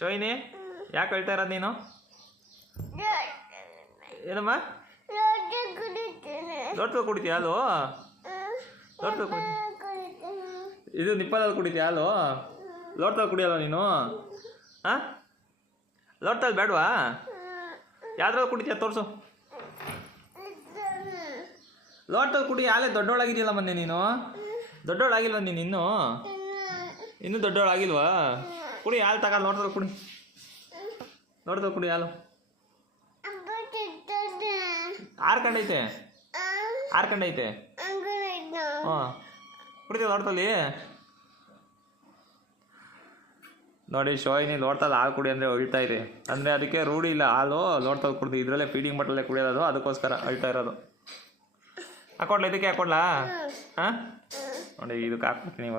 ಶೋಯಿನಿ ಯಾಕೆ ಹೇಳ್ತಾ ಇರೋದು ನೀನು? ಏನಮ್ಮ ಲೋಟದಲ್ಲಿ ಕುಡಿತೀಯ ಹಾಲು? ಲೋಟದಲ್ಲಿ ಕುಡಿ. ಇದು ನಿಪ್ಪಲಲ್ಲಿ ಕುಡಿತೀಯ ಹಾಲು? ಲೋಟದಲ್ಲಿ ಕುಡಿಯಲ್ಲ ನೀನು? ಹಾಂ, ಲೋಟದಲ್ಲಿ ಬೇಡವಾ? ಯಾವ್ದ್ರಲ್ಲಿ ಕುಡಿತೀಯ ತೋರಿಸು. ಲೋಟದಲ್ಲಿ ಕುಡಿ. ಹಾಲೇ ದೊಡ್ಡವಳಾಗಿದೆಯಲ್ಲ ಮೊನ್ನೆ ನೀನು. ದೊಡ್ಡವಳಾಗಿಲ್ವ ನೀನು ಇನ್ನೂ ದೊಡ್ಡವಳಾಗಿಲ್ವಾ? ಕುಡಿ ಹಾಲು ತಗ. ಲೋಟದಲ್ಲಿ ಕುಡಿ. ಲೋಟದಲ್ಲಿ ಕುಡಿ ಹಾಲು. ಆರ್ಕಂಡೈತೆ ಹಾಂ, ಕುಡಿತೀಯ ಲೋಟದಲ್ಲಿ? ನೋಡಿ ಶೋಯಿನಿ ಲೋಟದಲ್ಲಿ ಹಾಲು ಕುಡಿ ಅಂದರೆ ಅಳ್ತಾ ಇದೆ. ಅಂದರೆ ಅದಕ್ಕೆ ರೂಢಿ ಇಲ್ಲ. ಹಾಲು ಲೋಟದಲ್ಲಿ ಕುಡ್ದು ಇದರಲ್ಲೇ ಫೀಡಿಂಗ್ ಬಾಟಲಲ್ಲೇ ಕುಡಿಯೋದು, ಅದಕ್ಕೋಸ್ಕರ ಅಳ್ತಾ ಇರೋದು. ಹಾಕೊಡ್ಲಾ? ಇದಕ್ಕೆ ಹಾಕೊಡ್ಲಾ? ಹಾಂ ನೋಡಿ, ಇದಕ್ಕೆ ಹಾಕ್ಬಿಡ್ತೀನಿ ಇವಾಗ.